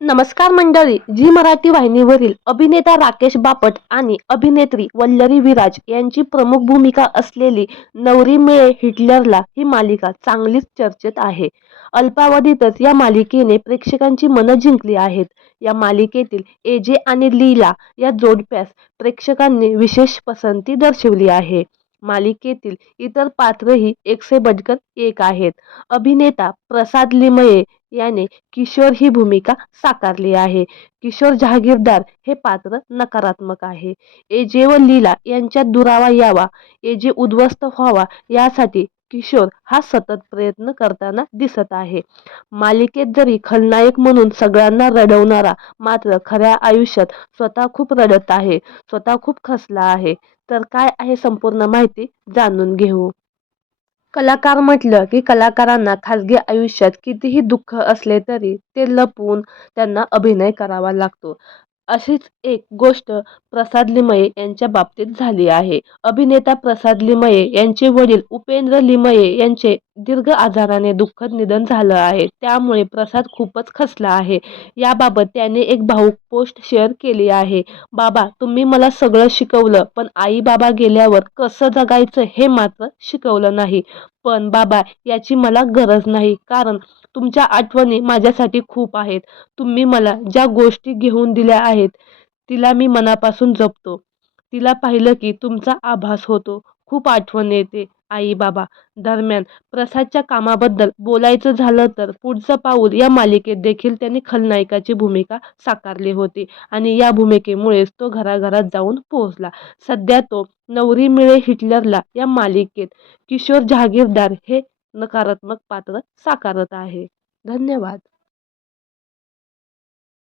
नमस्कार मंडळी. झी मराठी वाहिनीवरील अभिनेता राकेश बापट आणि अभिनेत्री वल्लरी विराज यांची प्रमुख भूमिका असलेली नवरी मिळे हिटलरला ही मालिका चांगलीच चर्चेत आहे. अल्पावधीतच या मालिकेने प्रेक्षकांची मनं जिंकली आहेत. या मालिकेतील एजे आणि लीला या जोडप्यास प्रेक्षकांनी विशेष पसंती दर्शवली आहे. मालिकेतील इतर पात्रही एक से बढ़कर एक आहेत. अभिनेता प्रसाद लिमये याने किशोर ही भूमिका साकारली आहे. किशोर जहागीरदार हे पात्र नकारात्मक आहे. एजे व लीला यांच्यात दुरावा यावा, एजे उद्ध्वस्त व्हावा यासाठी किशोर हा सतत प्रयत्न करताना दिसत आहे. मालिकेत जरी खलनायक म्हणून सगळ्यांना रडवणारा, मात्र खऱ्या आयुष्यात स्वतः खूप रडत आहे, स्वतः खूप खचला आहे. तर काय आहे संपूर्ण माहिती जाणून घेऊ. कलाकार म्हटलं की कलाकारांना खाजगी आयुष्यात कितीही दुःख असले तरी ते लपवून त्यांना अभिनय करावा लागतो. अशीच एक गोष्ट प्रसाद लिमये यांच्या बाबतीत झाली आहे. अभिनेता प्रसाद लिमये यांचे वडील उपेंद्र लिमये यांचे दीर्घ आजाराने दुःखद निधन झालं आहे. त्यामुळे प्रसाद खूपच खचला आहे. याबाबत त्याने एक भावूक पोस्ट शेअर केली आहे. बाबा, तुम्ही मला सगळं शिकवलं, पण आई बाबा गेल्यावर कसं जगायचं हे मात्र शिकवलं नाही. पण बाबा, याची मला गरज नाही, कारण तुमच्या आठवणी माझ्यासाठी खूप आहेत. तुम्ही मला ज्या गोष्टी घेऊन दिल्या आहेत तिला मी मनापासून जपतो. तिला पाहिलं की तुमचा आभास होतो. खूप आठवण येते आई बाबा. दरम्यान प्रसादच्या कामाबद्दल बोलायचं झालं तर पुढचं पाऊल या मालिकेत देखील त्यांनी खलनायकाची भूमिका साकारली होती आणि या भूमिकेमुळेच तो घराघरात जाऊन पोहोचला. सध्या तो नवरी मिळे हिटलरला या मालिकेत किशोर जहागीरदार हे नकारात्मक पात्र साकारत आहे. धन्यवाद.